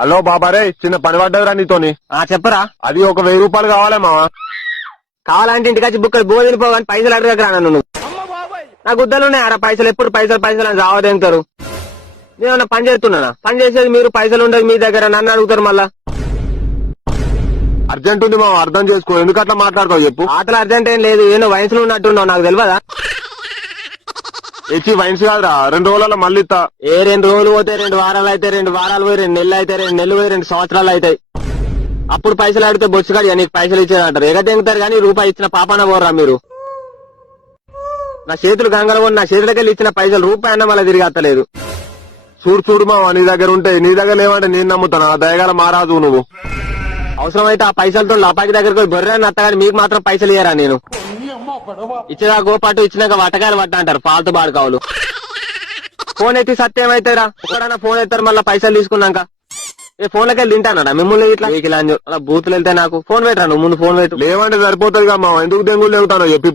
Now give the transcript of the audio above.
Hello బాబారే, చిన్న పని పడ్డదిరా నీతోని. చెప్పరా. అది ఒక 1000 రూపాయలు కావాలే మావా. కావాలంటే ఇంటికి బుక్కలు బో తినిపోగాని పైసలు అడగరా నువ్వు. నా గుద్దలున్నాయి అరా పైసలు. ఎప్పుడు పైసలు పైసలు అని రావదేంటారు. నేనన్నా పని చేస్తున్నానా? పని చేసేది మీరు, పైసలు ఉండదు మీ దగ్గర, నన్ను అడుగుతారు మళ్ళా. అర్జెంట్ ఉంది మావా, అర్థం చేసుకో. ఎందుకు అట్లా మాట్లాడతావు చెప్పు. ఆటలు అర్జెంట్ ఏం లేదు, ఏదో వయసులో ఉన్నట్టున్నావు, నాకు తెలియదా? ఇచ్చి వైన్స్ కాదురా, 2 రోజులలో మళ్ళీ ఇస్తా. 2 రోజులు పోతే 2 వారాలు అయితే, 2 వారాలు పోయి 2 నెలలు అయితే, 2 నెలలు పోయి 2 సంవత్సరాలు అవుతాయి. అప్పుడు పైసలు అడిగితే బొచ్చుగాడి నీకు పైసలు ఇచ్చేదంటారు. ఎగదెంగుతారు కానీ రూపాయి ఇచ్చిన పాపాన పోర్రా మీరు. నా చేతులు గంగలు నా చేతులకెళ్ళి ఇచ్చిన పైసలు రూపాయి అన్న మళ్ళీ తిరిగి అత్తలేదు. చూడు మావా, నీ దగ్గర ఉంటే నీ దగ్గర లేవంటే నేను నమ్ముతాను. ఆ దయగల మారాదు నువ్వు. అవసరమైతే ఆ పైసలతో లపాకి దగ్గరకు పోయి బొర్రని అత్తగాని మీకు మాత్రం పైసలు ఇయ్యరా నేను. ఇచ్చినా గోపాటు ఇచ్చినాక వటకాయలు పట్ట అంటారు ఫాల్తు బాడుకావులు. ఫోన్ ఎత్తి సత్యం అవుతారా? ఒకడన్నా ఫోన్ ఎత్తారు మళ్ళీ పైసలు తీసుకున్నాక. ఫోన్లకి వెళ్ళి తింటానడా మిమ్మల్ని ఇట్లా అలా బూతులు వెళ్తే నాకు ఫోన్ పెట్టరా నువ్వు. ముందు ఫోన్ పెట్టు. లేవంటే సరిపోతుంది మావా, ఎందుకు దెంగులు లేవుతానో చెప్పి.